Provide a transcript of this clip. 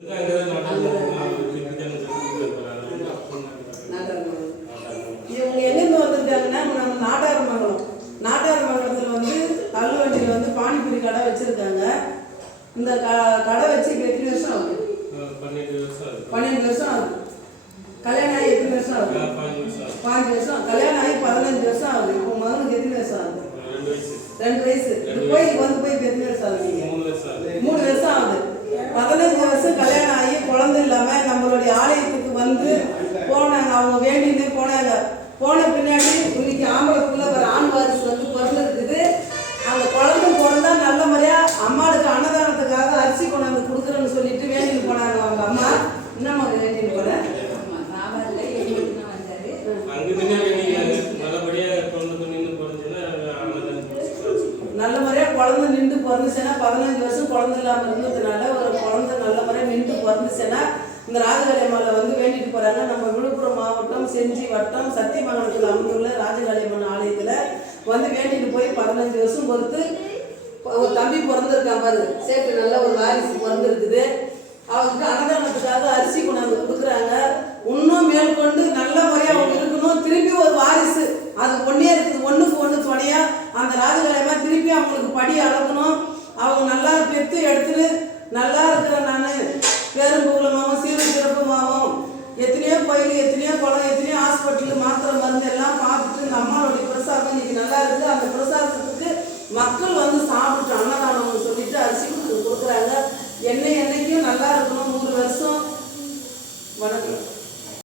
இவங்க எங்கேருந்து வந்திருக்காங்கன்னா நம்ம நாட்டாரமங்கலத்தில் வந்து தள்ளுவண்டியில் வந்து பானிபூரி கடை வச்சுருக்காங்க. இந்த கடை வச்சு இப்போ எத்தனை வருஷம் ஆகுது? 12 வருஷம் ஆகுது. கல்யாணம் ஆகி எத்தனை வருஷம் ஆகுது? 5 வருஷம். கல்யாணம் ஆகி 15 வருஷம் ஆகுது. இப்போ மகனுக்கு எத்தனை வருஷம் ஆகுது? 2 வயசு. கோயிலுக்கு வந்து போய் இப்போ எத்தனை வருஷம் ஆகுது? 3 வருஷம் ஆகுது. 15 வருஷம் கல்யாணம் ஆகி குழந்தை இல்லாமல் நம்மளுடைய ஆலயத்துக்கு வந்து போனாங்க. அவங்க வேண்டின்னு போனாங்க. போன பின்னாடி இன்னைக்கு ஆம்பளைக்குள்ள ஒரு ஆண் வாரிசு வந்து பிறந்திருக்குது. அந்த குழந்தை பிறந்தா நல்ல முறையா அம்மாளுக்கு அன்னதானத்துக்காக அரிசி கொண்டாந்து கொடுக்குறேன்னு சொல்லிட்டு வேண்டின்னு போனாங்க. அவங்க அம்மா என்னம்மா வேண்டின்னு போன நல்ல முறையா குழந்தை நின்று பிறந்துச்சுன்னா 15 வருஷம் குழந்தை இல்லாமல் இருந்ததுனால ஒரு குழந்தை நல்ல முறையா நின்று பிறந்துச்சுன்னா இந்த ராஜகாளியம்மனில் வந்து வேண்டிட்டு போறாங்க. நம்ம விழுப்புரம் மாவட்டம் செஞ்சி வட்டம் சத்தியமங்கலத்தில் அமைந்துள்ள ராஜகாளியம்மன் ஆலயத்தில் வந்து வேண்டிட்டு போய் 15 வருஷம் பொறுத்து ஒரு தம்பி பிறந்திருக்கான் பாரு, சேர்த்து நல்ல ஒரு வாரிசு பிறந்திருக்குது. அவருக்கு அன்னதானத்துக்காக அரிசி கொண்டாந்து கொடுக்குறாங்க. இன்னும் மேற்கொண்டு நல்ல முறையாக அவங்க இருக்கணும். திருப்பி ஒரு வாரிசு அது ஒன்றே இருக்குது, ஒன்றுக்கு ஒன்று துணையா அந்த ராஜகாளியம்மா திருப்பி அவங்களுக்கு படி அளக்கணும். அவங்க நல்லா பெற்று எடுத்துன்னு நல்லா இருக்கிறேன் நான் பேரும் புகழமாகவும் சீரும் சிறப்புமாகவும் எத்தனையோ கோயில் எத்தனையோ குளம் எத்தனையோ ஹாஸ்பிட்டலு மாற்ற